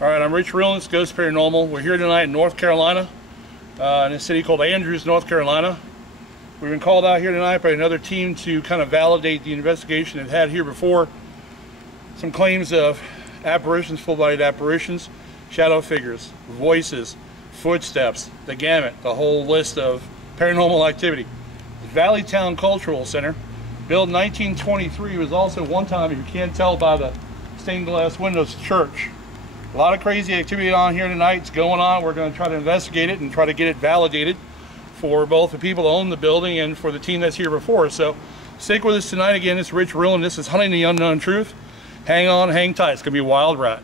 All right, I'm Rich Real, it's Ghost Paranormal. We're here tonight in North Carolina, in a city called Andrews, North Carolina. We've been called out here tonight by another team to kind of validate the investigation they've had here before. Some claims of apparitions, full-bodied apparitions, shadow figures, voices, footsteps, the gamut, the whole list of paranormal activity. The Valley Town Cultural Center, built in 1923, was also one time, if you can't tell by the stained glass windows, church. A lot of crazy activity on here tonight. It's going on. We're going to try to investigate it and try to get it validated for both the people that own the building and for the team that's here before. So stick with us tonight. Again, it's Rich Real, and this is Hunting the Unknown Truth. Hang on, hang tight. It's going to be a wild ride.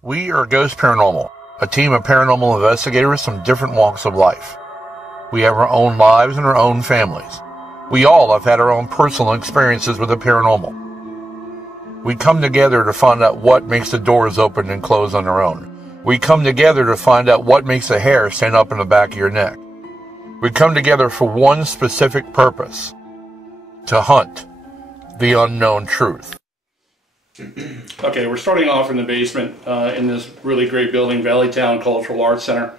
We are Ghost Paranormal, a team of paranormal investigators from different walks of life. We have our own lives and our own families. We all have had our own personal experiences with the paranormal. We come together to find out what makes the doors open and close on their own. We come together to find out what makes the hair stand up in the back of your neck. We come together for one specific purpose: to hunt the unknown truth. Okay, we're starting off in the basement in this really great building, Valley Town Cultural Arts Center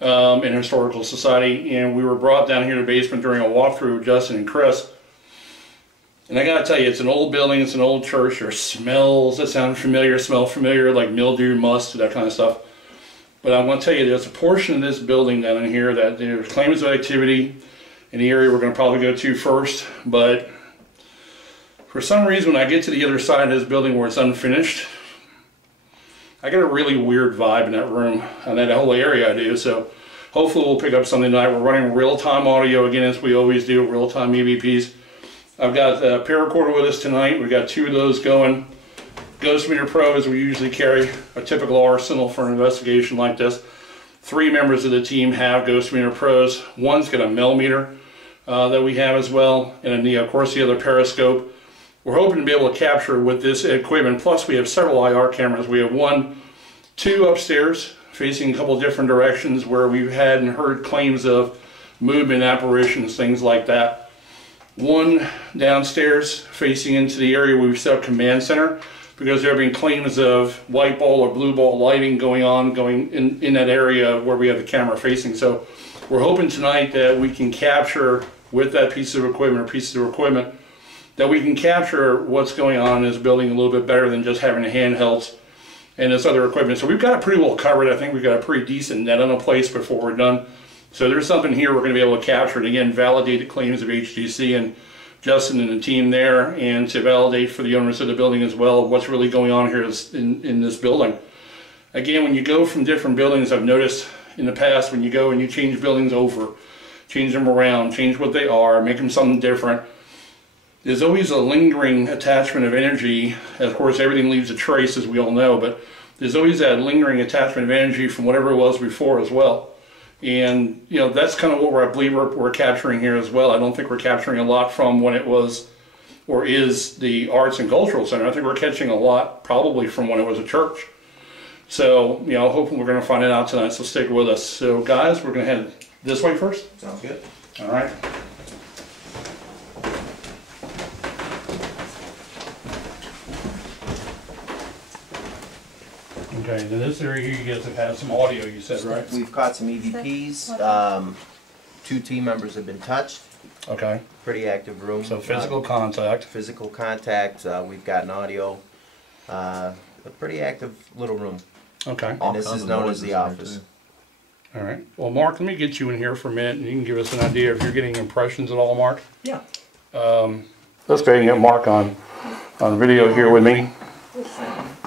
and Historical Society. And we were brought down here to the basement during a walkthrough with Justin and Chris. And I gotta tell you, it's an old building, it's an old church. There are smells that sound familiar, smell familiar, like mildew, must, that kind of stuff. But I'm gonna tell you, there's a portion of this building down in here that there's claims of activity in the area we're gonna probably go to first. But for some reason, when I get to the other side of this building where it's unfinished, I get a really weird vibe in that room, and that whole area I do. So hopefully we'll pick up something tonight. We're running real-time audio again, as we always do, real-time EVPs. I've got a pararecorder with us tonight. We've got two of those going. Ghost Meter Pros, we usually carry a typical arsenal for an investigation like this. 3 members of the team have Ghost Meter Pros. One's got a millimeter that we have as well, and of course the other periscope. We're hoping to be able to capture with this equipment. Plus we have several IR cameras. We have 2 upstairs facing a couple different directions where we've had and heard claims of movement, apparitions, things like that. 1 downstairs facing into the area where we've set up command center, because there have been claims of white ball or blue ball lighting going in that area where we have the camera facing. So we're hoping tonight that we can capture with that piece of equipment or pieces of equipment, that we can capture what's going on in this building a little bit better than just having the handhelds and this other equipment. So we've got it pretty well covered. I think we've got a pretty decent net on the place before we're done. So there's something here we're going to be able to capture, and again, validate the claims of HDC and Justin and the team there, and to validate for the owners of the building as well what's really going on here in this building. Again, when you go from different buildings, I've noticed in the past, when you go and you change buildings over, change them around, change what they are, make them something different, there's always a lingering attachment of energy. Of course, everything leaves a trace, as we all know, but there's always that lingering attachment of energy from whatever it was before as well. And you know, that's kind of what I believe we're capturing here as well. I don't think we're capturing a lot from when it was or is the Arts and Cultural Center. I think we're catching a lot probably from when it was a church. So, you know, hopefully we're going to find it out tonight, so stick with us. So guys, we're going to head this way first. Sounds good. All right. Okay, now this area here, you guys have had some audio, you said, right? We've caught some EVPs. 2 team members have been touched. Okay. Pretty active room. So physical contact. Physical contact. We've gotten audio. A pretty active little room. Okay. And this is known as the office. All right. Well, Mark, let me get you in here for a minute, and you can give us an idea if you're getting impressions at all, Mark. Yeah. Let's go ahead and get Mark on video here with me.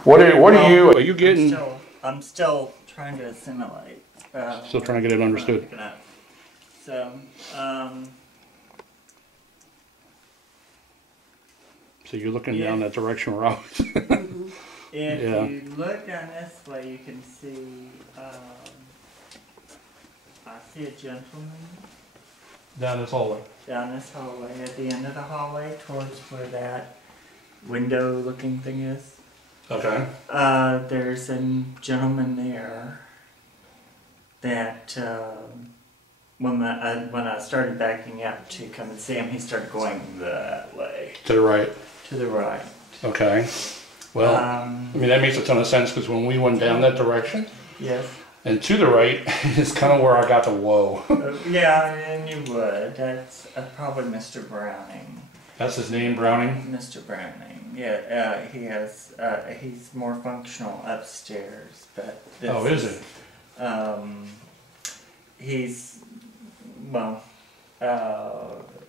What are you getting? I'm still trying to assimilate. Still trying to get it understood. So, so you're looking down that direction where I was. if you look down this way, you can see, I see a gentleman. Down this hallway. Down this hallway, at the end of the hallway, towards where that window-looking thing is. Okay. There's a gentleman there that when I started backing up to come and see him, he started going that way. To the right. To the right. Okay. Well, I mean, that makes a ton of sense because when we went down that direction Yes. and to the right is kind of where I got the whoa. Yeah, and you would. That's probably Mr. Browning. That's his name, Browning? Mr. Browning. Yeah, he has. He's more functional upstairs, but this Oh, is it? He's well.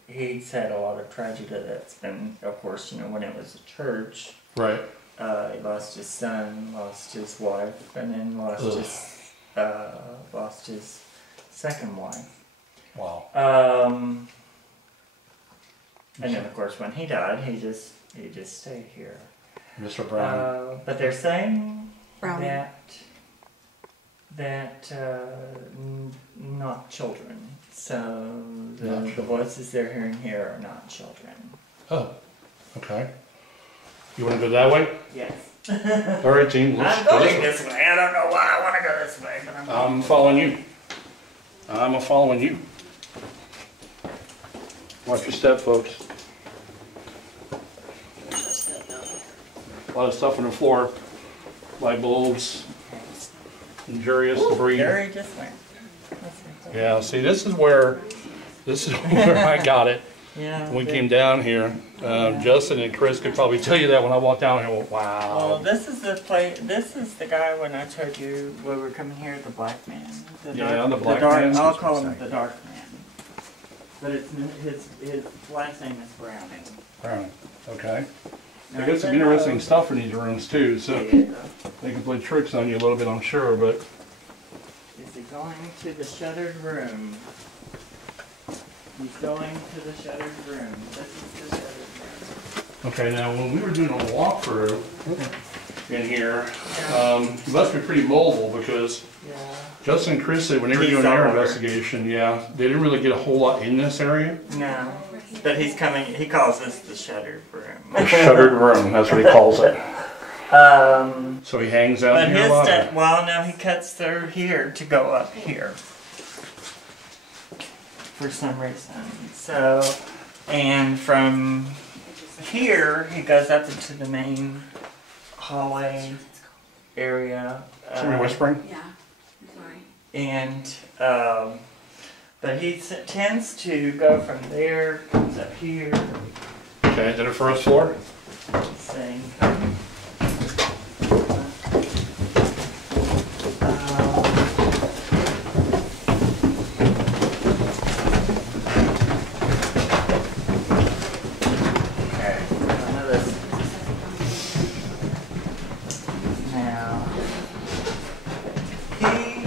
He's had a lot of tragedy that's been, of course, you know, when it was a church. Right. He lost his son, lost his wife, and then lost his second wife. Wow. And then, of course, when he died, he just stayed here. Mr. Browning. But they're saying Browning. that not children. So Not the children. voices they're hearing here are not children. Oh, okay. You want to go that way? Yes. All right, team. Let's I'm go going this way. this way. I don't know why I want to go this way, but I'm I'm following you. I'm following you. Watch your step, folks. A lot of stuff on the floor. Light bulbs, injurious debris. Gary just went. Yeah, see, this is where I got it. Yeah. When we came down here. Justin and Chris could probably tell you that when I walked down here. Well, Wow. this is the place. This is the guy when I told you when we were coming here, the black man. Yeah, the black dark, man. I'll call him the dark man. But it's his last name is Browning. Browning. Okay. They Now, got some interesting stuff in these rooms too, so Yeah. they can play tricks on you a little bit, I'm sure, but Is he going to the shuttered room? He's going to the shuttered room. This is the shuttered room. okay, now when we were doing a walkthrough in here, you must be pretty mobile because Yeah. Justin and Chris said when they were He's doing their all over. investigation, yeah, they didn't really get a whole lot in this area. No. But he's coming. He calls this the shuttered room. A shuttered room, that's what he calls it. So he hangs out But here a his lot. step, well, no, he cuts through here to go up here for some reason. So, and from here he goes up into the main hallway area. Somebody whispering? Yeah, sorry. And but he tends to go from there, comes up here, Okay, to the first floor? saying. Okay, none of this. Now, he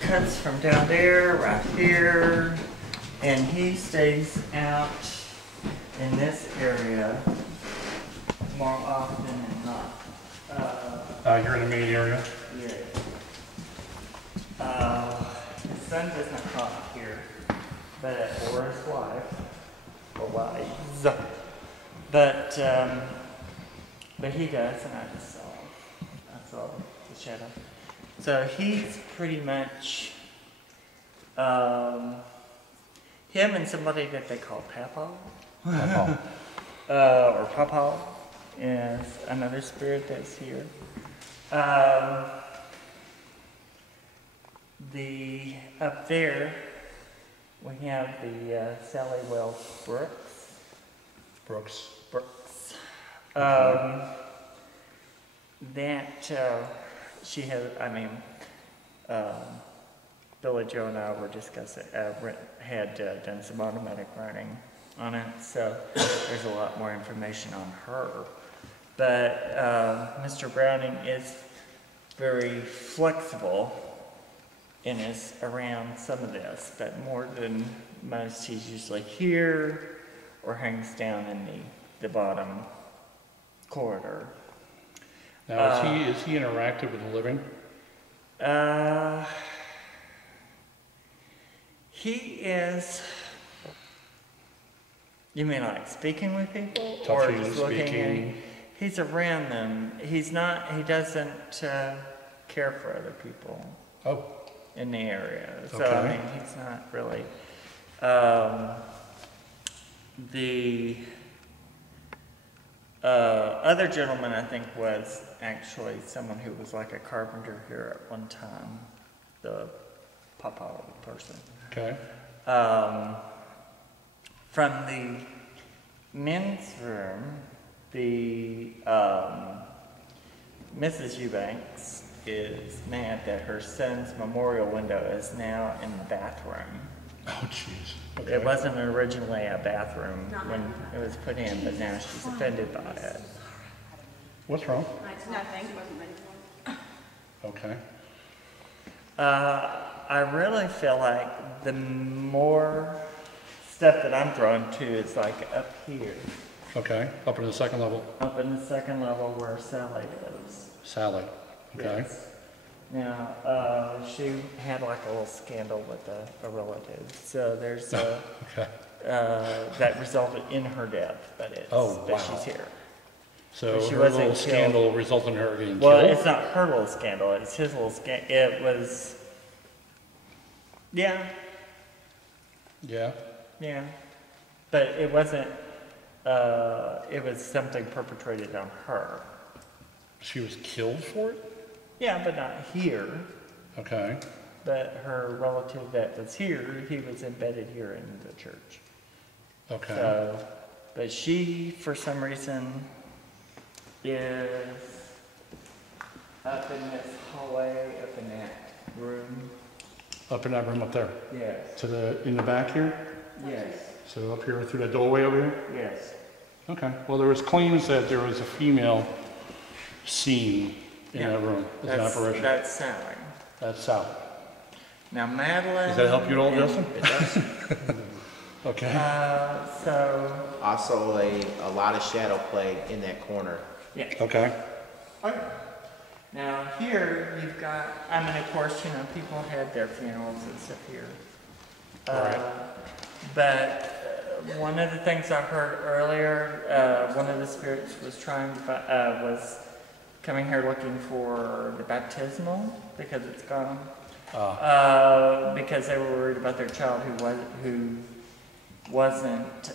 cuts from down there, right here, and he stays out in this area more often than not. You're in the main area? Yeah. His son doesn't come here, or his wife, or wives. But he does, and I saw the shadow. So he's pretty much him and somebody that they call Papa, or Papa, is another spirit that's here. Up there, we have the Sally Wells Brooks. Brooks. She has, Billy Joe and I were discussing, had done some automatic running on it, so there's a lot more information on her. But Mr. Browning is very flexible and is around some of this, but more than most, he's usually here or hangs down in the bottom corridor. Now, is he interactive with the living? He is. You mean like speaking with people, Touching, or just looking? speaking. He's around them. He's not. He doesn't care for other people Oh, in the area. So Okay. I mean, he's not really. Other gentleman, I think, was actually someone who was like a carpenter here at one time, the papa person. Okay. From the men's room, the Mrs. Eubanks is mad that her son's memorial window is now in the bathroom. Oh, jeez. Okay. It wasn't originally a bathroom when it was put in, but now she's offended by it. What's wrong? It's nothing. Okay. I really feel like the more stuff that I'm drawn to is like up here, Okay. Up in the second level. up in the second level where Sally lives. Sally. Okay. Yes. Now, she had like a little scandal with a relative, so there's a, Okay. that resulted in her death, but it's, Oh, but wow. she's here. So She her wasn't little killed. scandal resulted in her getting Well, killed? it's not her little scandal, it's his little scandal. It was, yeah, Yeah. yeah. But it wasn't, it was something perpetrated on her. She was killed for it? Yeah, but not here. Okay. But her relative that was here, he was embedded here in the church. Okay. So, but she, for some reason, is up in this hallway, up in that room. Up in that room up there. Yes. In the back here? Yes. So up here through that doorway over here? Yes. Okay. Well, there was claims that there was a female seen in that room as an apparition. That's Sally. That's Sally. Now Madeline. Does that help you at all, and- Justin? It does. Okay. So, Also, a lot of shadow play in that corner. yeah. Okay. Okay. Now here you've got, I mean, of course, you know, people had their funerals and stuff here. Right. But one of the things I heard earlier, one of the spirits was was coming here looking for the baptismal because it's gone. Because they were worried about their child who wasn't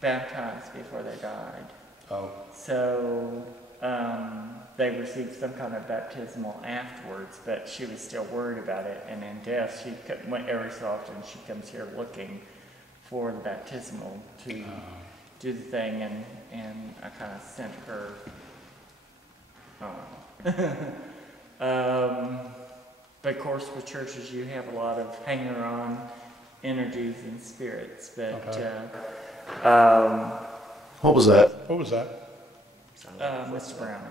baptized before they died. Oh. So they received some kind of baptismal afterwards, but she was still worried about it. And in death, she went every so often. She comes here looking for the baptismal to do the thing, and I kind of sent her on. But of course, with churches, you have a lot of hanger-on energies and spirits. But What was that? What was that? Mr. Brown.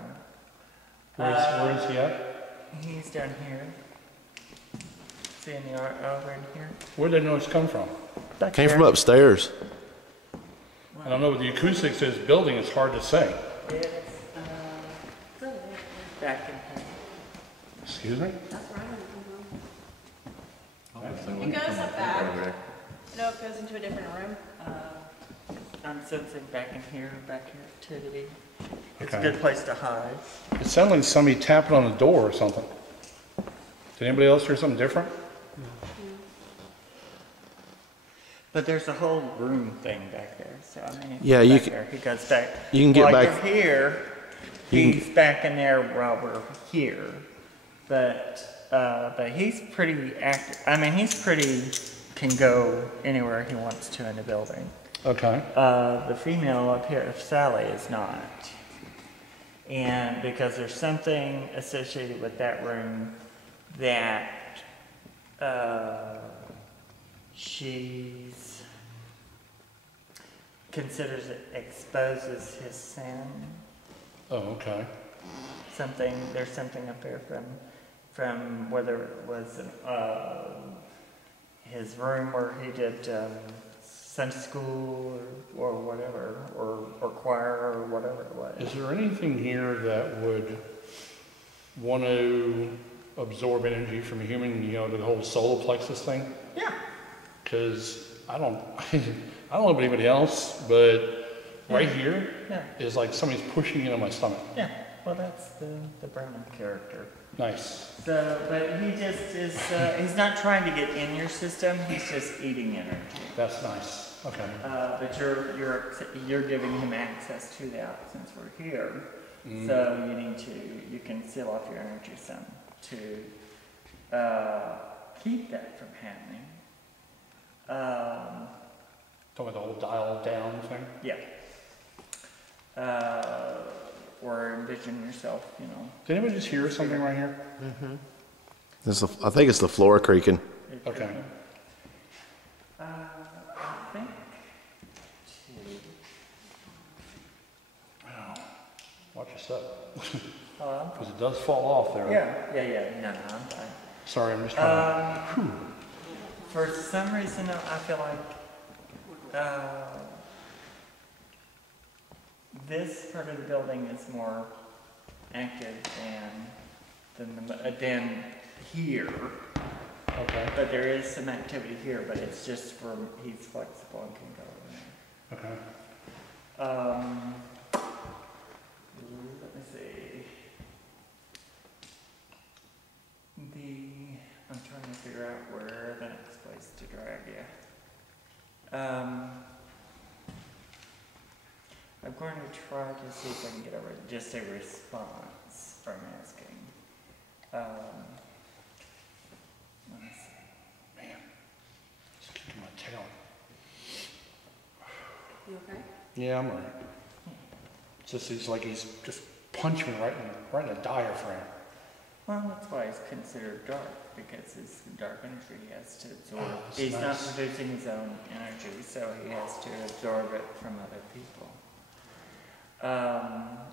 Where is he at? He's down here. See in the over in here? Where did the noise come from? Back Came there. from upstairs. I don't know, with the acoustics of this building, it's hard to say. It's back in here. Excuse me? That's where I'm gonna come from. It goes up back. No, it goes into a different room. I'm sensing back in here, back here activity. It's Okay. a good place to hide. It sounded like somebody tapping on the door or something. Did anybody else hear something different? But there's a whole room thing back there, so I mean, Yeah, back you can- there. He goes back. you can get while back- You're here. You can- He's back in there while we're here, but he's pretty active. I mean, can go anywhere he wants to in the building. Okay. The female up here, Sally, is not. And because there's something associated with that room that she's considers it exposes his sin. Oh, okay. There's something up there from whether it was his room where he did Sunday school or whatever, or choir or whatever it was. Is there anything here that would want to absorb energy from a human, you know, the whole solar plexus thing? Yeah. Because I don't know about anybody else, but right here Yeah. is like somebody's pushing into my stomach. Yeah. Well, that's the Brown character. Nice. So, but he just is, he's not trying to get in your system, he's just eating energy. That's nice. Okay. But you're giving him access to that since we're here. Mm. So you can seal off your energy some to keep that from happening. Talking about the whole dial down thing? Yeah. Or envision yourself, Did anybody just hear something right here? I think it's the floor creaking. Okay. I think too. Wow. Watch your step. Hello? Because it does fall off there. Yeah. No, I'm fine. Sorry, I'm just trying For some reason, I feel like this part of the building is more active than here. Okay. But there is some activity here, but it's just he's flexible and can go over there. Okay. Let me see. I'm trying to figure out where the next place to drag you. I'm going to try to see if I can get just a response from asking. Let me see. Man, it's kicking my tail. You okay? Yeah, I'm alright. He's like he's just punched me right in the diaphragm. Well, that's why it's considered dark, because his dark energy he has to absorb. Oh, that's He's not nice. producing his own energy, so he has to absorb it from other people.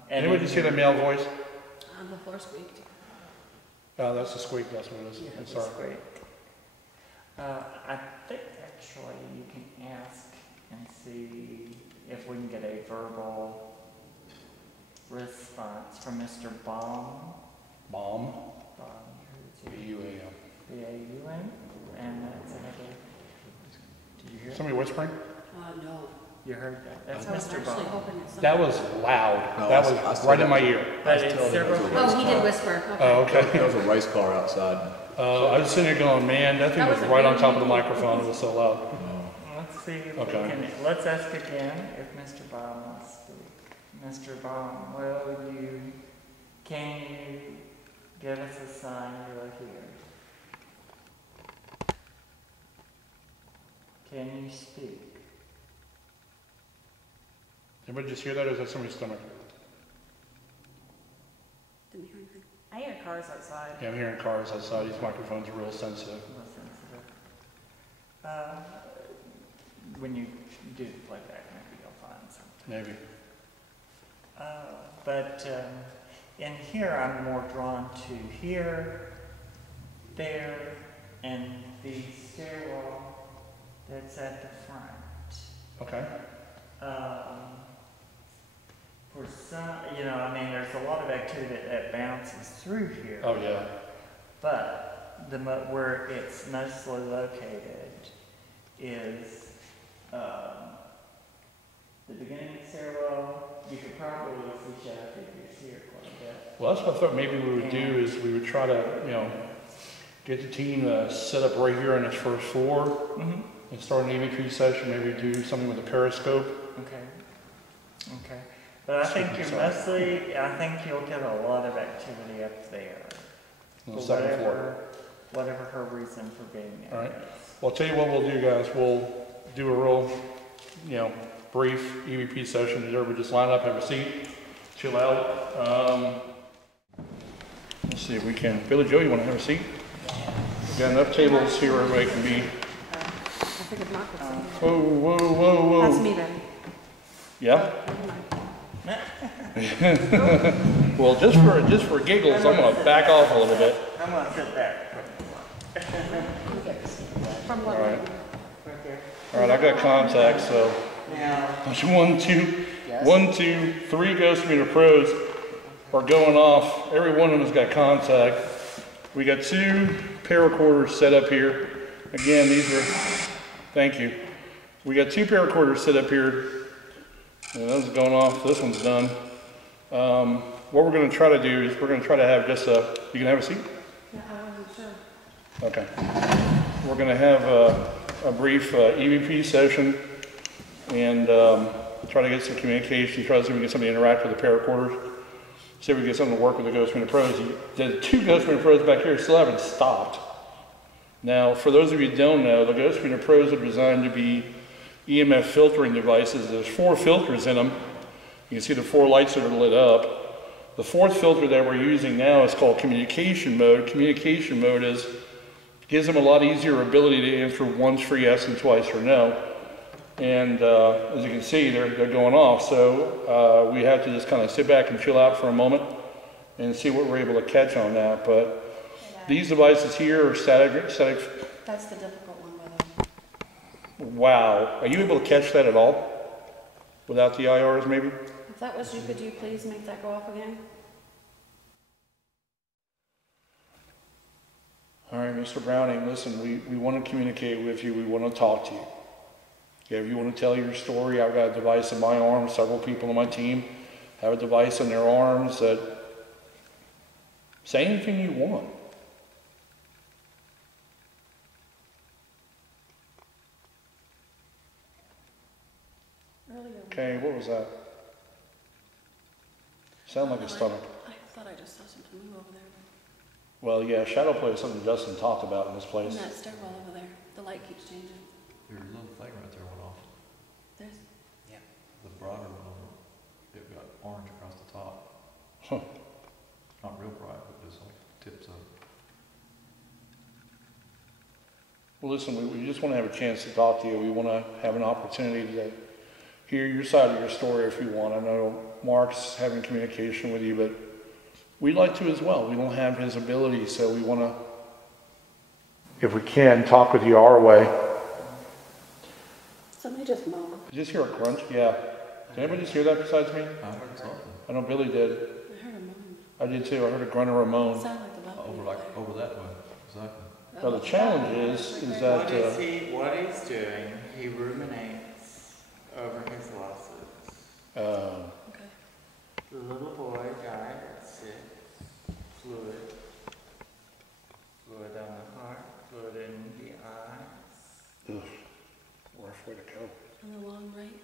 Anybody just hear that male voice? The floor squeaked. That's the squeak, that's what it is. I'm sorry. That's great. I think actually you can ask and see if we can get a verbal response from Mr. Baum. Bomb. Who's he? B-U-A-M. B-A-U-M? And that's another. Did you hear? Somebody whispering? No. You heard that? That's I was Mr. actually Baum. hoping that That somebody... was loud. No, That I was still right in got my you. ear. But I it's was several. telling him it was Oh, he did whisper. Okay. Oh, okay. There was a race car outside. I was sitting there going, man, that thing That was was a right on very top of the unique microphone. It was so loud. Let's see if Okay. we can, let's ask again if Mr. Baum wants to speak. Mr. Baum, can you give us a sign you're here? Can you speak? Anybody just hear that, or is that somebody's stomach? Didn't hear anything. I hear cars outside. Yeah, I'm hearing cars outside. These microphones are real sensitive. Real sensitive. When you do the playback, maybe you'll find something. Maybe. But in here, I'm more drawn to here, there, and the stairwell that's at the front. Okay. For some, there's a lot of activity that bounces through here. Oh, yeah. But where it's mostly located is the beginning of the stairwell. You could probably reach out if you see it quite a bit. Well, that's what I thought maybe we would do is we would try to, get the team to set up right here on this first floor and start an EVP session, maybe do something with a periscope. Okay. But I think I think you'll get a lot of activity up there. On the second floor. Whatever her reason for being there. All right. is. Well, I'll tell you what we'll do, guys. We'll do a real, brief EVP session. Everybody just line up, have a seat, chill out. Let's see if we can. Billy Joe, you want to have a seat? We've got enough tables here where everybody can be. I figured Mark would say. Whoa. That's me then. Yeah? Never mind. Well, just for giggles, I'm going to back off a little bit. I'm going to sit back. From what? All right. Right there. All right, I got contacts, so. Now, 1, 2, 3 Ghost Meter Pros are going off. Every one of them has got contact. We got 2 paracorders set up here. Again, thank you. We got 2 paracorders set up here. And those are going off. This one's done. What we're going to try to do is we're going to try to have just you can have a seat? Yeah, I wasn't sure. Okay. We're going to have a brief EVP session and try to get some communication, try to see if we can get somebody to interact with the paracorders, see if we can get something to work with the Ghost Hunter Pros. The 2 Ghost Hunter Pros back here still haven't stopped. Now, for those of you who don't know, the Ghost Hunter Pros are designed to be EMF filtering devices. There's 4 filters in them. You can see the 4 lights that are lit up. The 4th filter that we're using now is called communication mode. Communication mode gives them a lot easier ability to answer once for yes and twice for no. And as you can see, they're going off. So we have to just kind of sit back and chill out for a moment and see what we're able to catch on that. But these devices here are static. That's the difficult one, by the way. Wow. Are you able to catch that at all? Without the IRs, maybe? If that was you, could you please make that go off again? All right, Mr. Browning, listen, we want to communicate with you. We want to talk to you. Okay, if you want to tell your story, I've got a device in my arm. Several people on my team have a device in their arms that say anything you want. Earlier. Okay, what was that? Sound like a stomach. I thought I just saw something move over there. Well, yeah, shadow play is something Justin talked about in this place. In that stairwell over there, the light keeps changing. There's a little thing right there went off. There's, The broader one, it got orange across the top. Huh. Not real bright, but just like tips of. Well, listen, we just want to have a chance to talk to you. We want to have an opportunity to hear your side of your story if you want. I know Mark's having communication with you, but we'd like to as well. We don't have his ability, so we want to, if we can, talk with you our way. somebody just moaned. Did you just hear a crunch? Yeah. Did anybody just hear that besides me? I heard something I know Billy did. I heard a moan. I did too. I heard a grunt or a It moan. sounded like the balcony over over over that way, exactly. there. Well, the challenge is that What he's doing, he ruminates over his losses. Okay. The little boy died at 6. Fluid on the heart, fluid in the eyes. worst way to go. On the long right.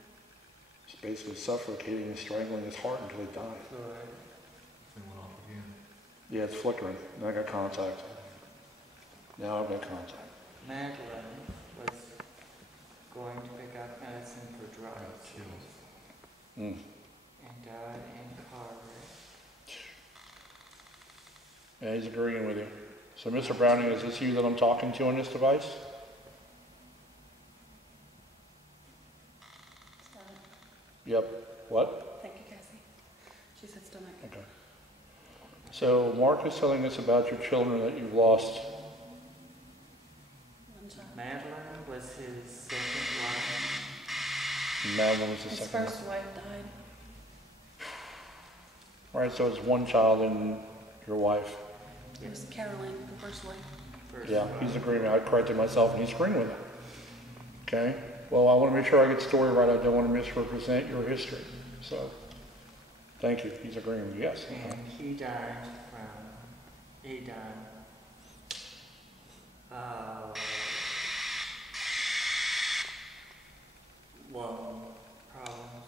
He's basically suffocating and strangling his heart until he dies. Fluid. Thing went off again. Yeah, it's flickering. Now I got contact. Now I've got contact. Madeline was going to pick up medicine for I got drugs chills. Mm. and died in car wreck. Yeah, he's agreeing with you. So, Mr. Browning, is this you that I'm talking to on this device? Stomach. Yep. What? Thank you, Cassie. She said stomach. Okay. So, Mark is telling us about your children that you've lost. One child. Madeline was his second wife. Madeline was the His second one. first wife died. All right, so it's one child and your wife. It was Caroline, the first wife. First Yeah, wife. he's agreeing. I corrected myself and he's agreeing with it. Okay? Well, I want to make sure I get the story right. I don't want to misrepresent your history. So, thank you. He's agreeing with you. Yes. And he died lung problems,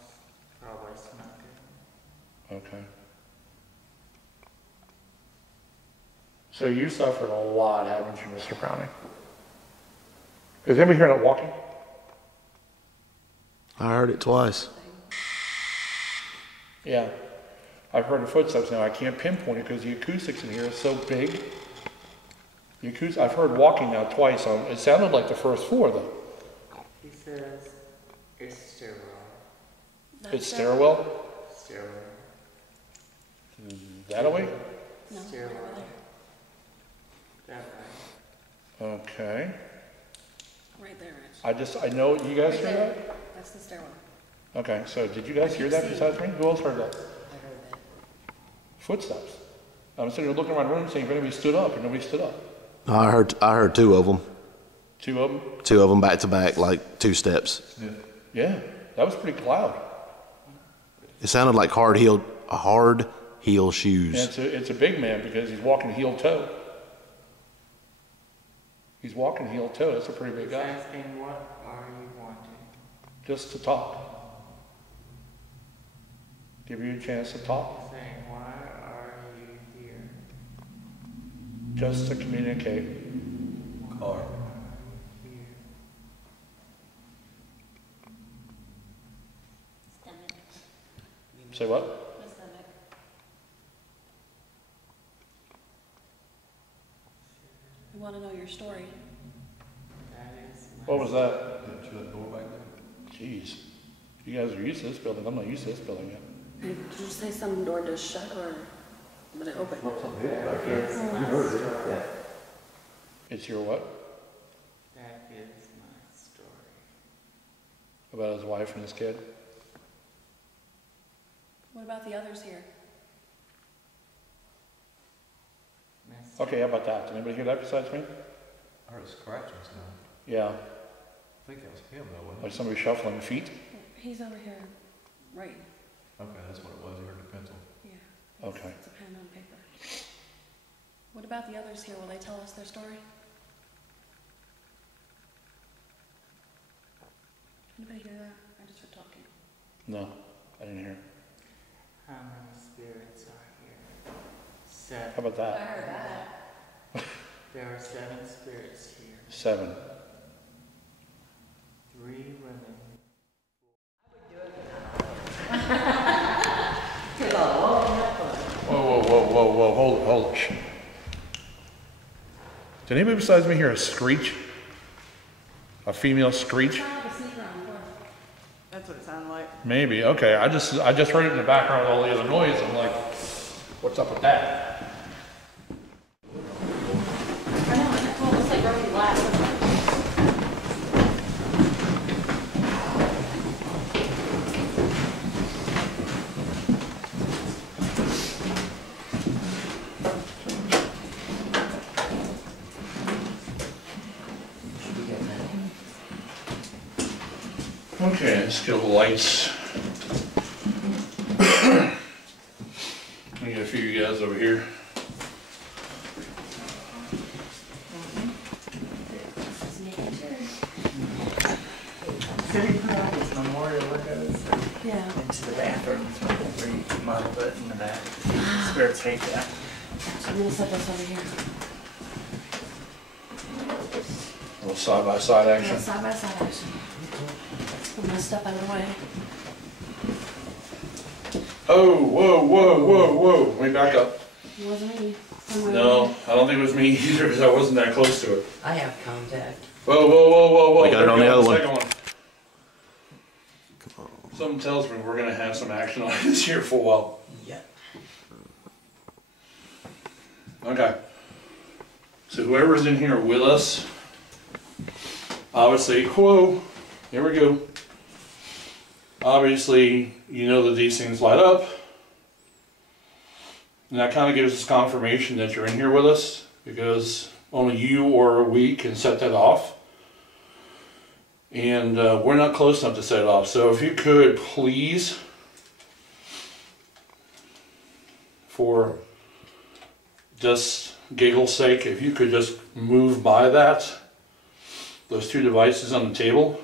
probably smoking. Okay. So you suffered a lot, haven't you, Mr. Browning? Is anybody here not walking? I heard it twice. Yeah. I've heard the footsteps now. I can't pinpoint it because the acoustics in here is so big. I've heard walking now twice. It sounded like the first floor, though. He says it's sterile. It's stairwell? Sterile. That way? No, Stairwell. right over there. That way. Okay. Right there, Rich. I know, you guys Right hear there. that? That's the stairwell. Okay, so did you guys hear that besides me? Who else heard that? I heard that. Footsteps. I'm sitting here looking around the room saying if anybody stood up, and nobody stood up. I heard 2 of them. 2 of them? 2 of them back to back, like 2 steps. Yeah, that was pretty loud. It sounded like hard heel And shoes. it's a big man because he's walking heel toe. He's walking heel toe. That's a pretty big He's guy. asking, what are you wanting? Just to talk. Give you a chance to talk. Saying, why are you here? Just to communicate. Car. Say what? My stomach. We want to know your story. That is my What was that? Didn't you that door back there? Jeez. You guys are used to this building. I'm not used to this building yet. Did you say some door just shut or did it open? It's your what? That is my story. About his wife and his kid? What about the others here? Mr. Okay, how about that? Did anybody hear that besides me? I heard a scratching sound. Yeah. I think that was him though, wasn't Like it? somebody shuffling feet? He's over here writing. Okay, that's what it was. He heard the pencil. Yeah. Okay. It's a pen on paper. What about the others here? Will they tell us their story? Anybody hear that? I just heard talking. No, I didn't hear. How many spirits are here? 7. How about I that? heard that. There are 7 spirits here. 7. 3 women. Whoa, hold it. Shh. Did anybody besides me hear a screech? A female screech? That's what it sounded like. Maybe, okay. I just heard it in the background with all the other noise. I'm like, what's up with that? I know, well, it's like broken glass. Okay, let's get the lights. Let me get a few of you guys over here. Could you put all these memorial windows Yeah. into the bathrooms where you can model it in the back? Spirits hate that. I'm gonna set this over here. A little side-by-side action. Side by side action. I'm gonna step out of the way. Oh, whoa. Let me back up. It wasn't me. Somewhere No, I don't think it was me either because I wasn't that close to it. I have contact. Whoa. We got it There on we the go, other one. second Something tells me we're gonna have some action on this here for a while. Yeah. Okay. So whoever's in here with us, obviously, whoa, here we go. Obviously, you know that these things light up. And that kind of gives us confirmation that you're in here with us because only you or we can set that off. And we're not close enough to set it off. So if you could please, for just giggle's sake, if you could just move by that, those two devices on the table,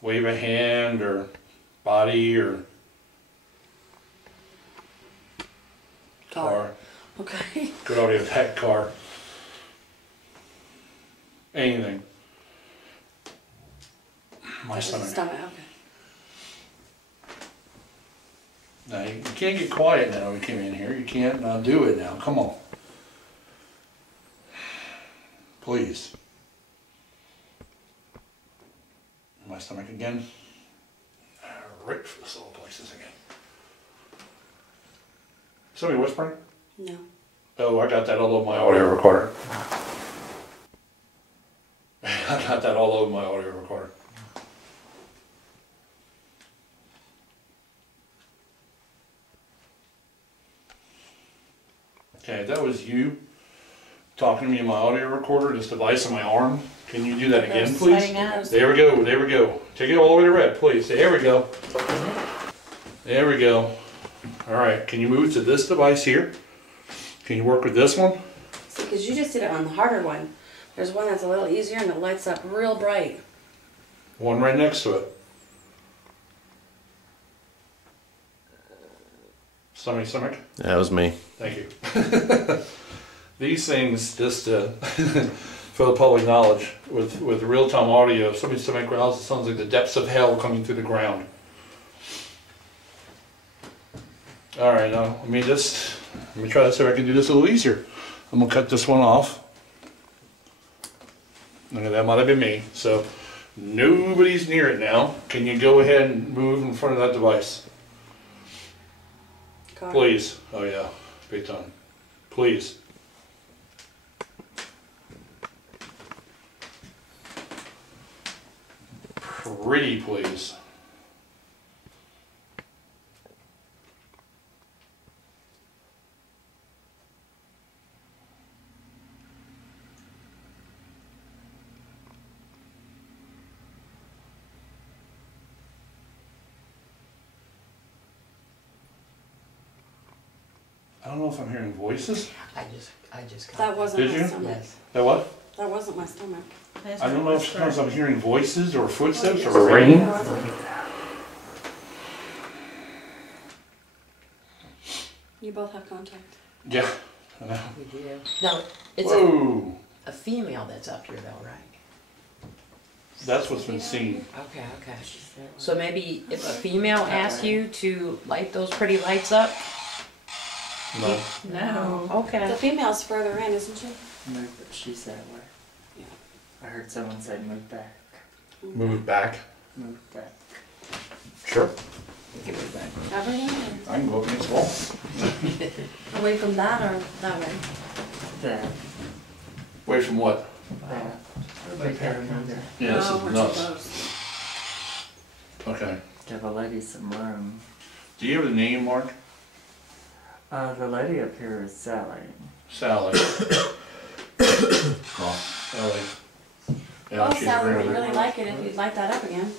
wave a hand or body or car. Okay. Good audio tech car. Anything. My stomach. Okay. Now you can't get quiet now. We came in here. You can't now do it now. Come on. Please. My stomach again. Right for the soul places again. Somebody whispering? No. Oh, I got that all over my audio recorder. I got that all over my audio recorder. Okay, that was you talking to me in my audio recorder, this device on my arm. Can you do that again, Those please? sliding out. There we go. Take it all the way to red, please. There we go. There we go. All right, can you move to this device here? Can you work with this one? See, because you just did it on the harder one. There's one that's a little easier and it lights up real bright. One right next to it. Stomach? That was me. Thank you. These things, just for the public knowledge, with real-time audio, somebody's stomach growls, it sounds like the depths of hell coming through the ground. All right, now let me try to see if I can do this a little easier. I'm gonna cut this one off. Okay, that might have been me. So nobody's near it now. Can you go ahead and move in front of that device? Car. Please. Oh yeah, big time. Please. Pretty please. I don't know if I'm hearing voices. I just got That wasn't Did my you? stomach. Yes. That what? That wasn't my stomach. I don't know if sometimes I'm hearing voices or footsteps or ringing. You both have contact. Yeah. We do. No, it's Whoa. a female that's up here though, right? That's what's been seen. Okay, okay. So maybe if a female asks you to light those pretty lights up? No. No. The Okay. female's further in, isn't she? Move, she's that way. Yeah. I heard someone say move back. Move back. Move back. Sure. Give it back. Everything? I can go up against the wall. Away from that or that way? That. Away from what? That. Big parameter. Yeah, this Oh, is we're too nuts. close. Okay. Give a lady some room. Do you have a name, Mark? The lady up here is Sally. Sally. Sally. Yeah, Well, she's Sally would really. really like it if you'd light that up again.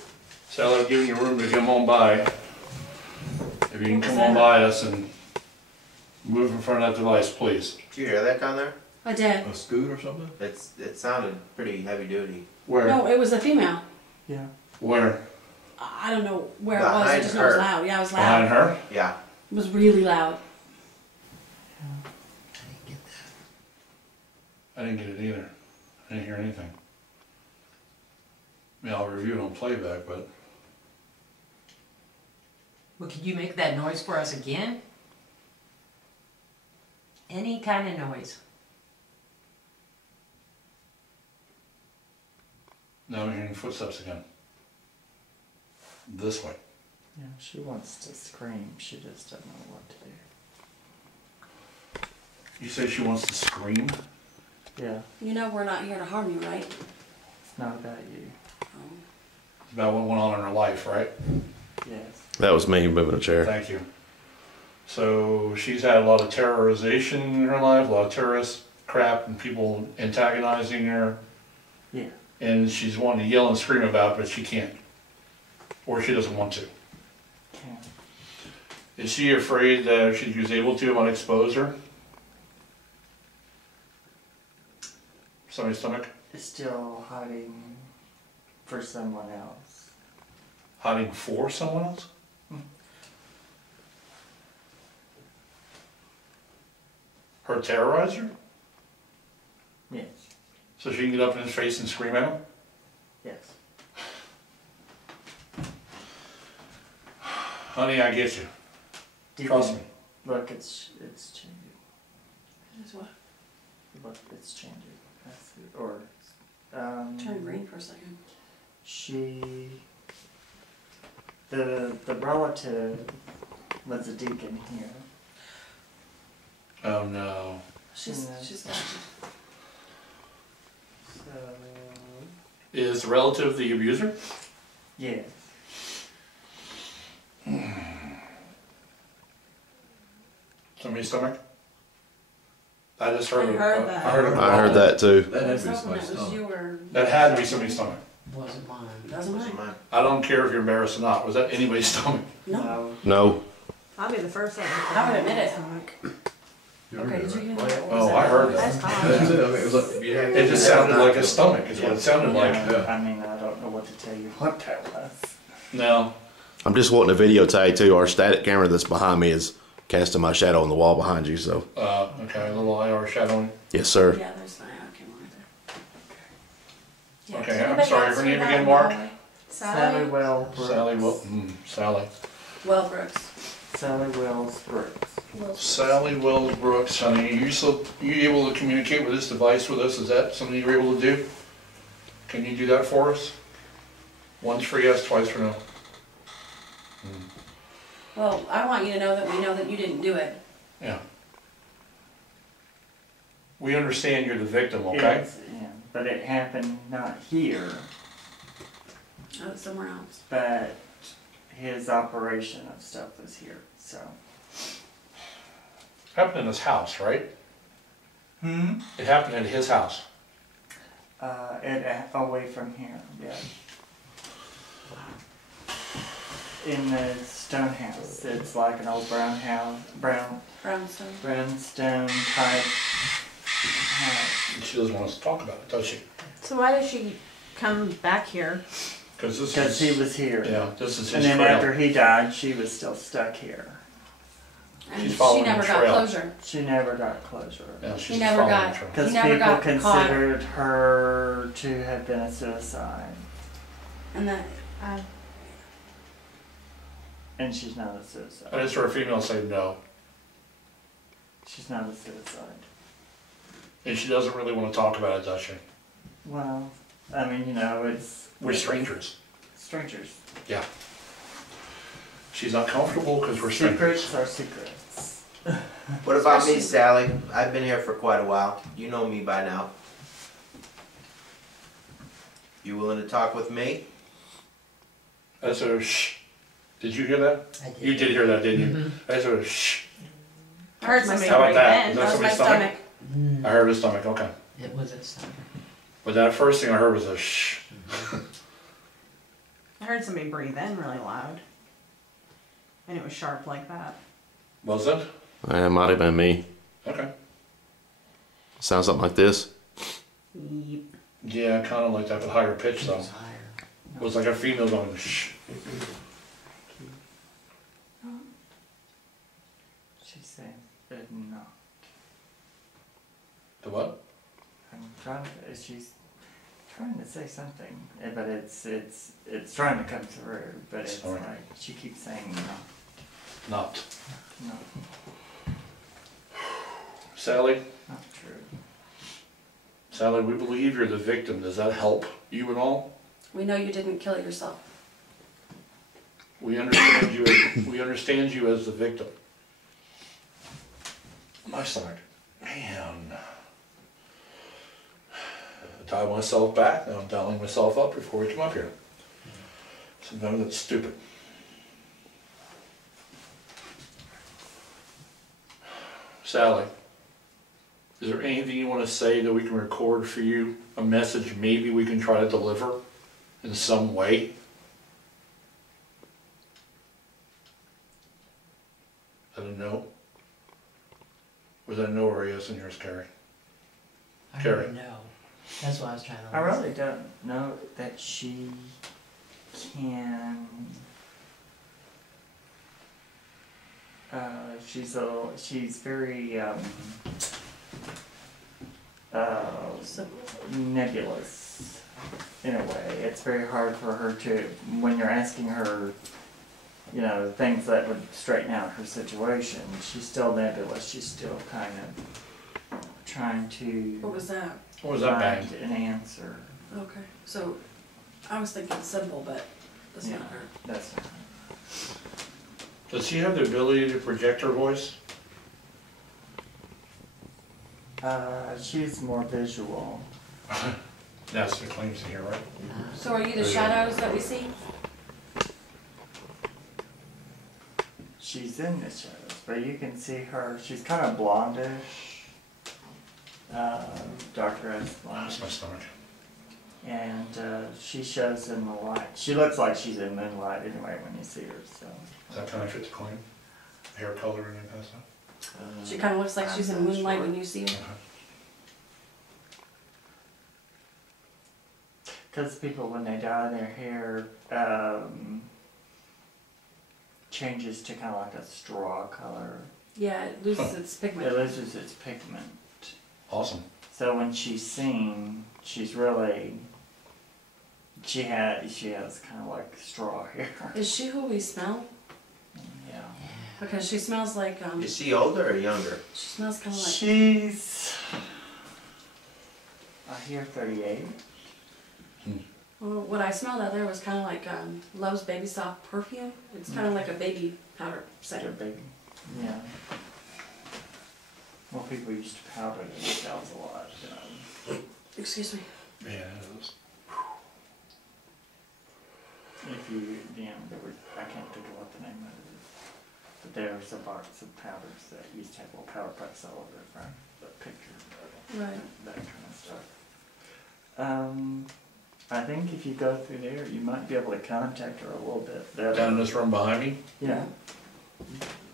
Sally, I'm giving you room to come on by. If you can What come was on that? by us and move in front of that device, please. Did you hear that down there? I did. A scoot or something? It sounded pretty heavy duty. Where? No, it was a female. Yeah. Where? I don't know where it was. I Behind just know it was her. loud. Yeah, it was Behind loud. her? Yeah. It was really loud. I didn't get it either. I didn't hear anything. I mean, I'll review it on playback, but Well, could you make that noise for us again? Any kind of noise. now I'm hearing footsteps again. This way. Yeah, she wants to scream. She just doesn't know what to do. You say she wants to scream? Yeah, You know we're not here to harm you, right? it's not about you. It's about what went on in her life, right? Yes. That was me moving a chair. Thank you. So she's had a lot of terrorization in her life, a lot of terrorist crap and people antagonizing her. Yeah. And she's wanting to yell and scream about it, but she can't. Or she doesn't want to. Can. Is she afraid that if she was able to, it might expose her? Somebody's stomach? Is still hiding for someone else. Hiding for someone else? Her terrorizer? Yes. So she can get up in his face and scream at him? Yes. Honey, I get you. Do you Trust think- me. Look, it's changing. That's what. Look, it's changing. That's it. Or Turned green for a second. she the relative was a deacon here. Oh no. She's got So Is the relative the abuser? yes. Somebody's stomach? I just heard I it. heard that. I heard, I heard that too. That I had was to be hoping somebody's it was stomach. you or. that had to be somebody's stomach. Wasn't mine. Doesn't Wasn't matter. mine. I don't care if you're embarrassed or not. Was that anybody's stomach? No. No. I'll be the first one. I would admit it. Okay, did you hear that? Oh, I heard That's that. hot. It just sounded like a stomach, is what it sounded like. I mean, I don't know what to tell you what that was. No. I'm just wanting to videotape too. Our static camera that's behind me is casting my shadow on the wall behind you. So Okay, a little IR shadowing. yes, sir. Yeah, there's an IR camera right there. Okay, Does I'm anybody sorry, else her hear name that? again, Mark? Sally Wells Brooks. Sally. Well, Brooks. Sally Wells Brooks. Sally Wells Brooks, honey, you able to communicate with this device with us? Is that something you're able to do? Can you do that for us? Once for yes, twice for no. Well, I want you to know that we know that you didn't do it. Yeah. We understand you're the victim, okay? Yes, yeah, but it happened not here, Oh, it's somewhere else. but his operation of stuff was here, so. Happened in his house, right? Hmm? It happened at his house. Away from here, yeah. In the stone house, it's like an old Brownstone. brownstone type house. She doesn't want us to talk about it, does she? So why does she come back here? Because he was here. Yeah, this is And his then trail. after he died, she was still stuck here. And She's she following never the got trail. closure. She never got closure. Yeah, she's He never following got- the trail. Because He never people got caught. considered her to have been a suicide. And that, And she's not a I suicide. just heard a female say no, She's not a suicide. and she doesn't really want to talk about it, does she? Well, I mean, you know, it's... We're strangers. Strangers. Yeah. She's not comfortable because we're strangers. Secrets are secrets. What about me, Sally? I've been here for quite a while. You know me by now. You willing to talk with me? That's a shh. Did you hear that? I did. You did hear that, didn't you? That's a shh. I heard somebody How about breathe that? in. Is that that was my somebody's stomach. I heard his stomach, okay. It was a stomach. But that first thing I heard was a shh. I heard somebody breathe in really loud. And it was sharp like that. Was it? It might have been me. Okay. Sounds something like this. Yep. Yeah, kind of like that, but higher pitch It though. was higher. It was like a female going shh. She's saying, but no. The what? I'm trying to, she's trying to say something, but it's trying to come through, but it's Sorry. like, she keeps saying no, Not. no, Sally? not true. Sally, we believe you're the victim. Does that help you at all? We know you didn't kill yourself. We understand you as, we understand you as the victim. My stomach. Man. I dial myself back, and I'm dialing myself up before we come up here. Sometimes that's stupid. Sally, is there anything you want to say that we can record for you? A message maybe we can try to deliver in some way? Is that a no? Or is that a no or a yes in yours, Carrie? I Carrie. don't know. That's what I was trying to I really don't know that she can, she's very, nebulous in a way. It's very hard for her to, when you're asking her, you know, things that would straighten out her situation, she's still nebulous. She's still kind of trying to What was that? What was that bang? find an answer. Okay, so I was thinking simple, but that's Yeah. not her. That's not her. Does she have the ability to project her voice? She's more visual. That's the claims here, right? So are you the shadows that we see? She's in the shadows, but you can see her. She's kind of blondish, darker as blonde, That's my stomach. and she shows in the light. She looks like she's in moonlight anyway when you see her. So Does that kind of fit the claim? Hair color and any kind of stuff? She kind of looks like she's in moonlight when you see her. Because people, when they dye their hair, changes to kind of like a straw color. Yeah, it loses its pigment. It loses its pigment. Awesome. So when she's seen, she's really, she has kind of like straw hair. Is she who we smell? Yeah. Because she smells like, Is she older or younger? she smells kind of like, She's, I hear 38. well, what I smelled out there was kind of like Love's Baby Soft perfume. It's kind of like a baby powder They're scent. big. Yeah. Well, people used to powder themselves a lot, you know. Excuse me. Yeah, it was. If you, there were, I can't think of what the name of it is. But there was a box of powders that used to have little powder puffs all over the front, the pictures of it, Right. that kind of stuff. I think if you go through there, you might be able to contact her a little bit better. Down in this room behind me? Yeah.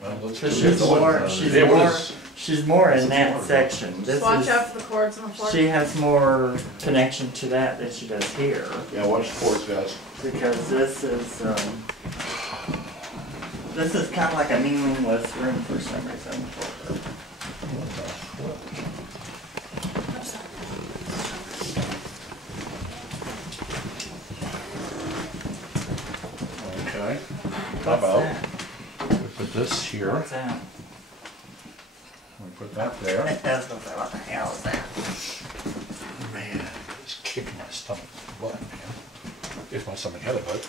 Well, let's Because do she's this. more, Yeah, she's more in that section. This Watch is, out for the cords on the floor. she has more connection to that than she does here. Yeah, watch the cords, guys. Because this is kind of like a meaningless room for some reason. Okay. How What's about that? we put this here, What's that? we put that there. That's what the hell is that? Man, it's kicking my stomach butt, man. If my stomach had a butt.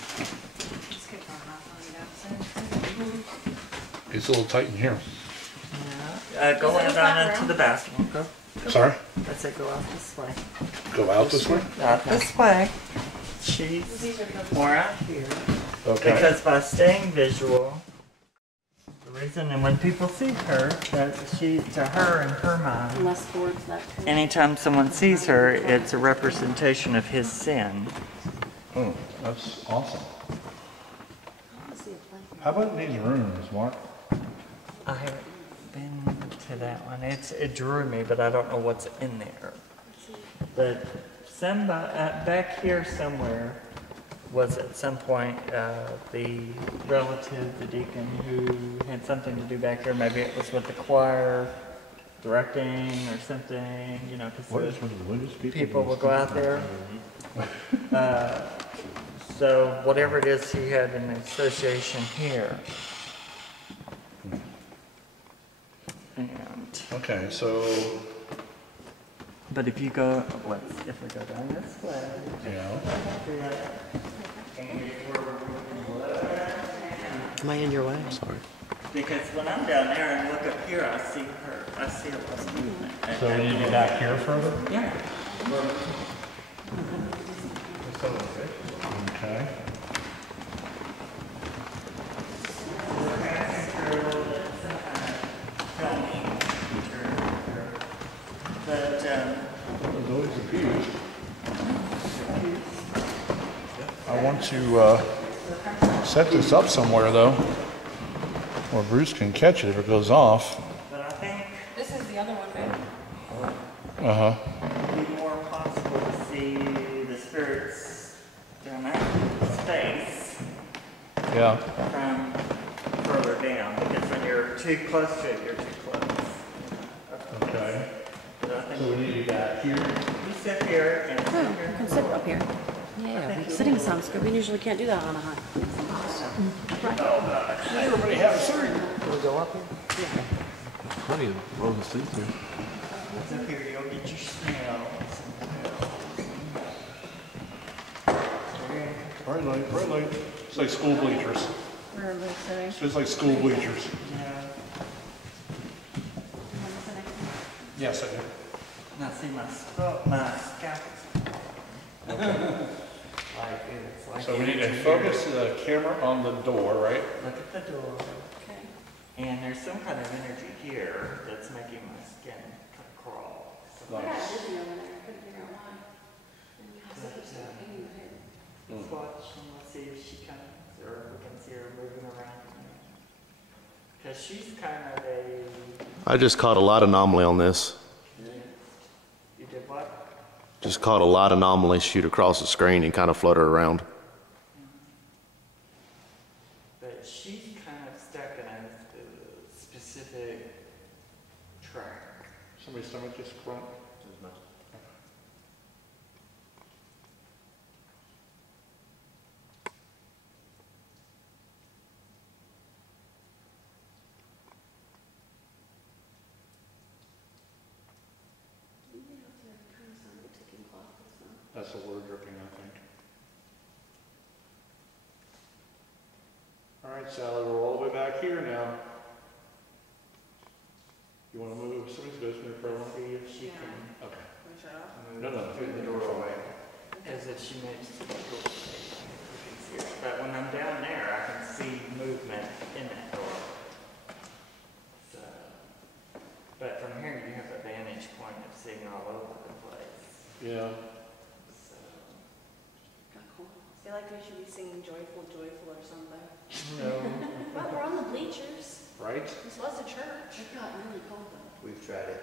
It's a little tight in here. Yeah. Go on down into the bathroom. Go. Sorry? I said go out this way. Go out this way? Out this way. She's more out here. Okay. Because by staying visual, the reason, and when people see her, that she, to her, in her mind, Less towards that. anytime someone sees her, it's a representation of his sin. Oh, that's awesome. How about these rooms, Mark? I haven't been to that one. It drew me, but I don't know what's in there. But somebody back here somewhere was at some point the relative, the deacon, who had something to do back here. Maybe it was with the choir, directing or something, you know, because people will go out there. So whatever it is, he had an association here. And, Okay, so, but if you go, if we go down this way, yeah. Am I in your way? Sorry. because when I'm down there and look up here, I see her. I see a lot of movement. So we need to be back here further? Yeah. Okay. But There's always a pews. I want to set this up somewhere though, where Bruce can catch it if it goes off. but I think This is the other one, babe. Uh-huh. it'd be more possible to see the spirits down that space Yeah. from further down. Because when you're too close to it, you're too close. Okay. But I think So we need to be back here. you sit here and sit Oh, here. you can sit up here. Yeah, sitting sounds good. We usually can't do that on a high. Everybody have a seat. Can we go up here? Plenty of rows of seats here. Sit here, you'll get your smells. Bright light, bright light. It's like school bleachers. Where are they sitting? It's just like school bleachers. Yeah. Yes, I do. Now see my scalp. Like it's like So we need to energy focus here. the camera on the door, right? Look at the door. Okay. And there's some kind of energy here that's making my skin kind of crawl. So Nice. Dizzy over there. I couldn't figure out why. And you have such a pain in the head. let's watch and let's see if she comes or if we can see her moving around. Because she's kind of a I just caught a lot of anomaly on this. You did what? Just caught a lot of anomalies shoot across the screen and kind of flutter around. But she's kind of stuck in a specific track. Somebody's stomach just grunt. That's the word dripping, I think. All right, Sally, we're all the way back here now. You want to move? Somebody's supposed to move for if she can. Okay. No, through the doorway. As if she moves to the doorway. But when I'm down there, I can see movement in that door. So, but from here, you have a vantage point of seeing all over the place. Yeah. So, I feel like we should be singing Joyful, Joyful or something. no. But we're on the bleachers. Right? This was a church. It got really cold though. We've tried it.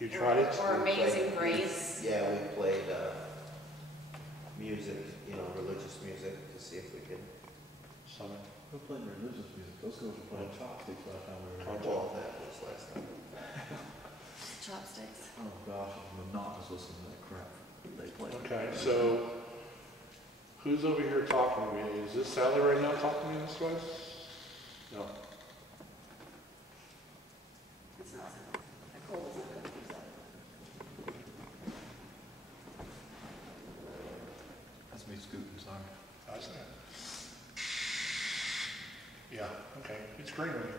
You tried it? Or We Amazing played- Grace. Yeah, we played music, religious music to see if we could. Summit. Who played religious music? Those girls were playing chopsticks last time we were here. Well, that was last time. Chopsticks. Oh gosh, I'm monotonous listening to that crap they play. Okay, so who's over here talking to me? Is this Sally right now talking to me this way? No. It's not so. That cold is not good for yourself. That's me scooting, sorry. How's that? Yeah, okay. It's green right here.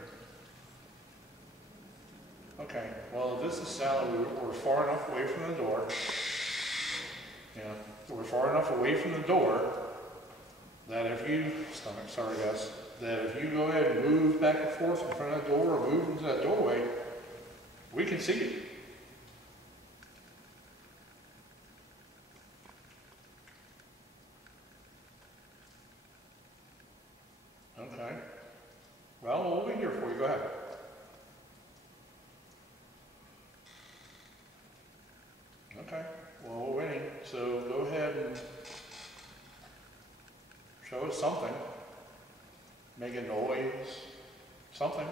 Okay, well, this is Sally. We're far enough away from the door. Yeah, we're far enough away from the door that if you, sorry guys, that if you go ahead and move back and forth in front of that door or move into that doorway, we can see you. Okay. Well, we'll be here for you. Go ahead. Okay. Well, we're winning. So go ahead and show us something. Make a noise. Something.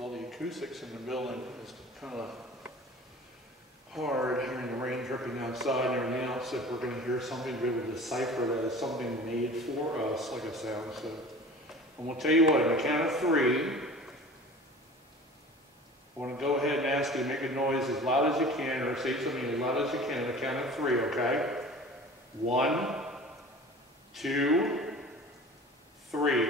Well, the acoustics in the building is kind of hard hearing the rain dripping outside and everything else. If we're going to hear something, be able to decipher that as something made for us, like a sound. So I'm going to tell you what, on the count of 3, I want to go ahead and ask you to make a noise as loud as you can, or say something as loud as you can on the count of 3, okay? 1, 2, 3.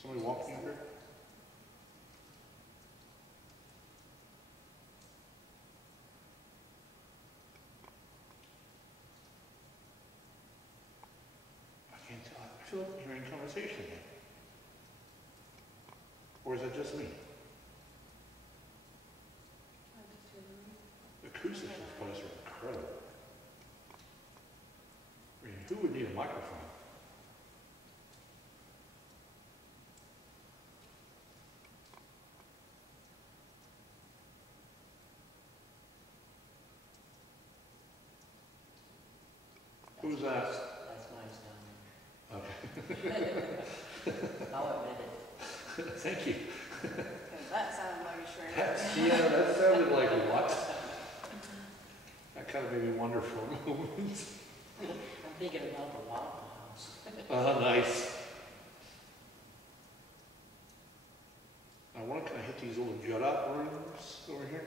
Somebody walking over here? I can't tell. I feel like I'm hearing conversation again. Or is that just me? The acoustics of this place are incredible. I mean, who would need a microphone? Who's that? That's nice down Okay. there. I'll admit it. Thank you. That sounded like a shrink. Yeah, that sounded like what? That kind of made me wonder for a moment. I'm thinking about the Waffle House. Nice. I want to kind of hit these little jut-out rooms over here.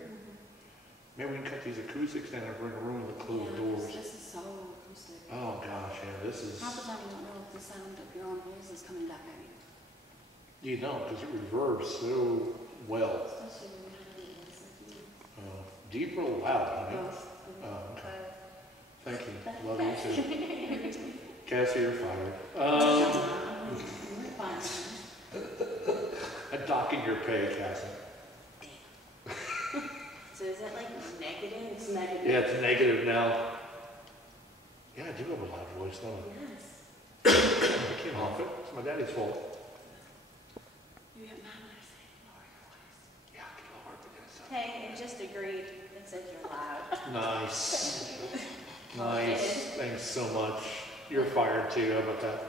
Maybe we can cut these acoustics down and bring a room with closed doors. This is so acoustic. Oh gosh, yeah, this is. Half the time you don't know if the sound of your own voice is coming back at you. You don't, because it reverbs so well. Especially when you have a voice like you. Deep or loud, you know? Both. Oh, okay. Thank you. Love you too. Cassie, you're fired. I'm docking your pay, Cassie. So is that like negative? It's negative. Yeah, it's negative now. Yeah, I do have a loud voice, don't I? Yes. I can't help it. It's my daddy's fault. You get mad when I say lower your voice. Yeah, I can lower it, but that's Hey, it just agreed. It said you're loud. nice. Nice. Thanks so much. You're fired too. How about that?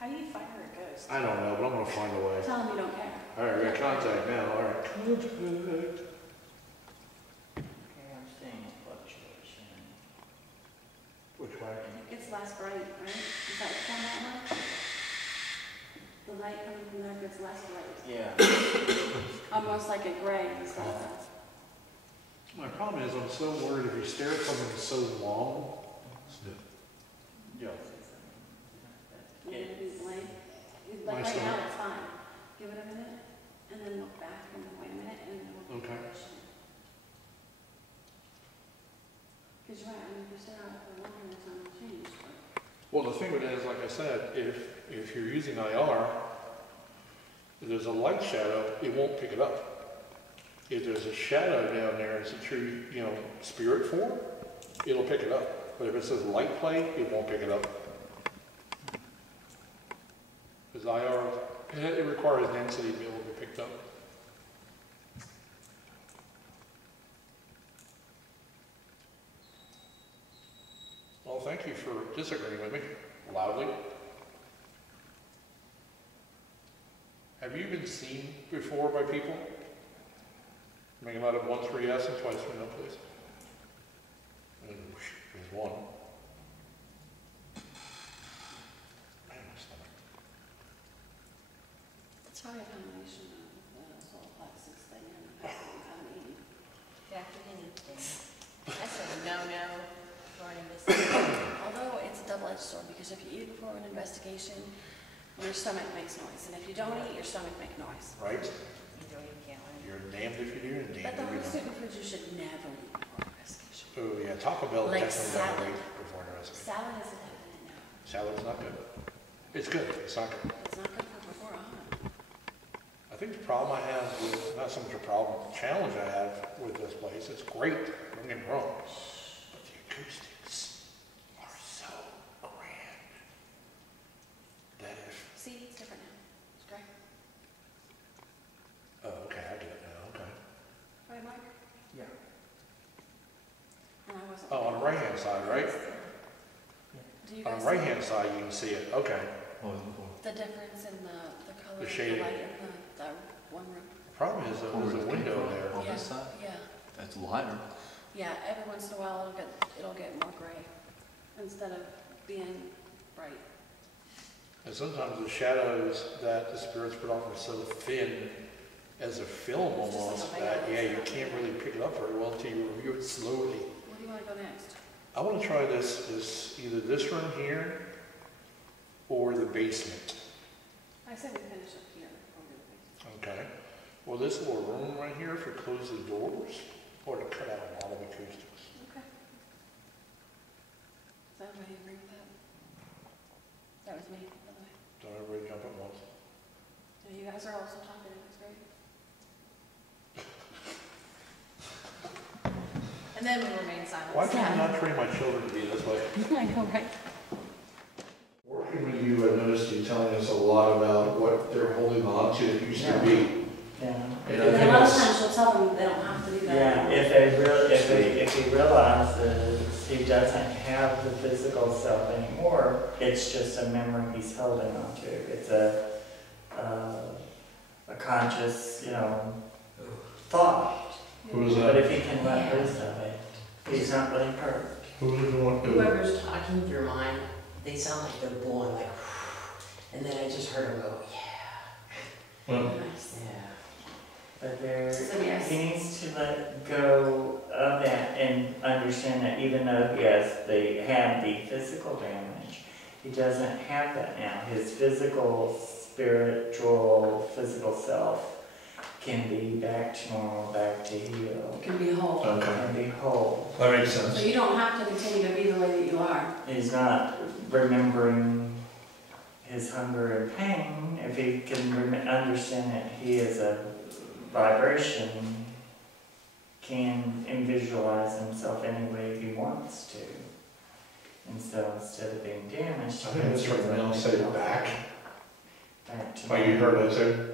How do you fire a ghost? I don't know, but I'm gonna find a way. Tell them you don't care. All right, we got contact now. All right. Contact. Okay, I'm seeing a fluctuation. Which way? I think it's less bright, right? Is that from that one? The light coming from there gets less bright. Yeah. Almost like a gray instead of My problem is I'm so worried if you stare at something so long. Yeah. a be blank. My Like right stomach. now, it's fine. Give it a minute, and then look back, and then wait a minute, and then we'll Okay. Because you're right, I mean, if you stay out for a long period of time, it'll change. Well, the thing with it is, like I said, if you're using IR, if there's a light shadow, it won't pick it up. If there's a shadow down there, it's a true, spirit form, it'll pick it up. But if it says light play, it won't pick it up. Because IR, it requires density to be able to be picked up. Well, thank you for disagreeing with me loudly. Have you been seen before by people? Make them out of once for yes and twice for no, please. And there's one. Man, my stomach. It's probably a combination of the solar plexus thing and the fact that we haven't eaten. Factored anything. That's a no-no for an investigation. Although it's a double-edged sword, because if you eat before an investigation, your stomach makes noise. And if you don't eat, your stomach makes noise. Right? Either way, you can't win. You're damned if you do and But damned the if you whole don't. student foods you should never eat before an investigation. Oh yeah, Taco Bell Like definitely salad. never eat before an investigation. Salad is a definite no. Salad's not good. It's good, it's not good. It's not good for before on. I think the problem I have with, not so much a problem, the challenge I have with this place, it's great, don't get me wrong, but the acoustics are so grand that if, See, it's different now. It's great. oh, okay, I get it now, okay. Right, Mike? Yeah. And I wasn't. Oh, on the right-hand side, right? Do you On guys the right-hand side, you can see it, okay. the difference in the color The of shading. the light in the one room? The problem is, there's a window there. On Yeah, this side? Yeah, That's lighter. yeah, every once in a while it'll get more gray instead of being bright. And sometimes the shadows that the spirits put on are so thin as a film It's just like almost a that, veil. yeah, you can't really pick it up very well until you review it slowly. Where do you want to go next? I want to try either this room here or the basement. I said we finish up here. Or do the basement. Okay. Well, this little room right here, if we close the doors, or to cut out a lot of acoustics. Okay. Does everybody agree with that? That was me, by the way. Don't everybody jump at once. Yeah, you guys are also talking, it's great. And then we remain silent. Why can't I not train my children to be this way? I know, right? Working with you, I noticed you telling us a lot about what they're holding on to that used to be. Yeah. And I And a think lot of it's- times she'll tell them they don't have to do that. Yeah, if he realizes he doesn't have the physical self anymore, it's just a memory he's holding on to. It's a conscious, thought. Who's But that? if he can let loose of it, he's not really hurt. Who's the one? Whoever's talking through mine, they sound like they're blowing like, and then I just heard him go, Well, Nice. yeah. But there, So yes. he needs to let go of that and understand that even though, yes, they had the physical damage, he doesn't have that now. His physical, physical self can be back to normal, back to heal, It can be whole. okay. and be whole. That makes So sense. you don't have to continue to be the way that you are. He's not remembering his hunger and pain, if he can understand that he is a vibration, can visualize himself any way he wants to. And so instead of being damaged, I think Mr. Brown said it back. Back to Oh, you heard that too?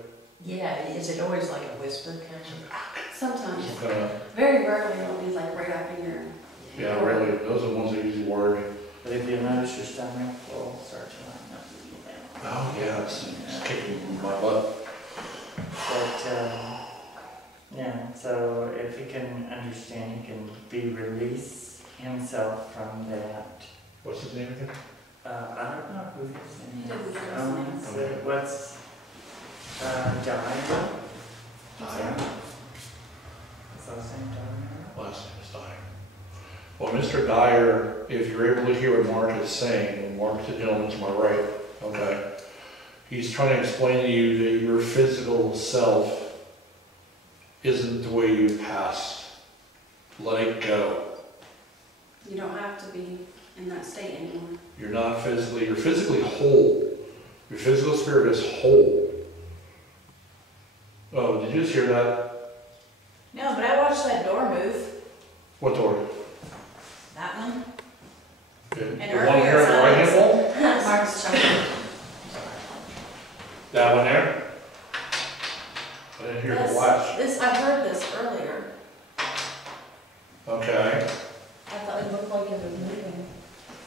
Yeah, is it always like a whisper kind of? Sometimes. Uh, Very rarely it'll be like right up in your. yeah, really. Those are the ones that usually worry. But if you notice your stomach will start to line up. Oh, yeah, it's kicking my butt. But, yeah, so if he can understand, he can release himself from that. What's his name again? I don't know who his name He doesn't is. give us names. What's, Dyer? Dyer. Is that his name, Dyer? Last name is Dyer. Well, Mr. Dyer, if you're able to hear what Mark is saying, and Mark's the gentleman to my right, okay, he's trying to explain to you that your physical self isn't the way you passed. Let it go. You don't have to be in that state anymore. You're not physically, you're physically whole. Your physical spirit is whole. Oh, did you just hear that? No, but I watched that door move. What door? That one. The And one earlier here at the right hand wall? Mark's chuckling. That one there? I didn't hear the flash. I heard this earlier. Okay. I thought it looked like it was moving.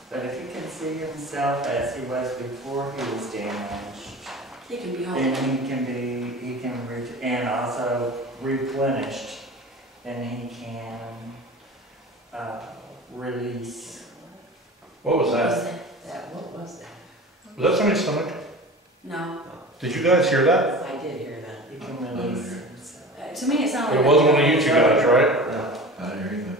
But if he can see himself as he was before he was damaged, He can be then home. and also replenished, then he can release. What was that? What was that? Was that somebody's stomach? No. Did you guys hear that? I did hear that. He can release himself. To me, it sounded But like. it wasn't one of you two guys, right? I didn't hear anything.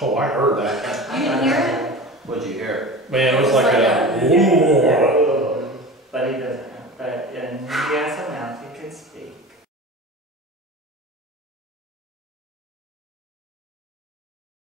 Oh, I heard that. You didn't hear it? What'd you hear? Man, it was It's like like a. But he doesn't. But and he has a mouth. He can speak.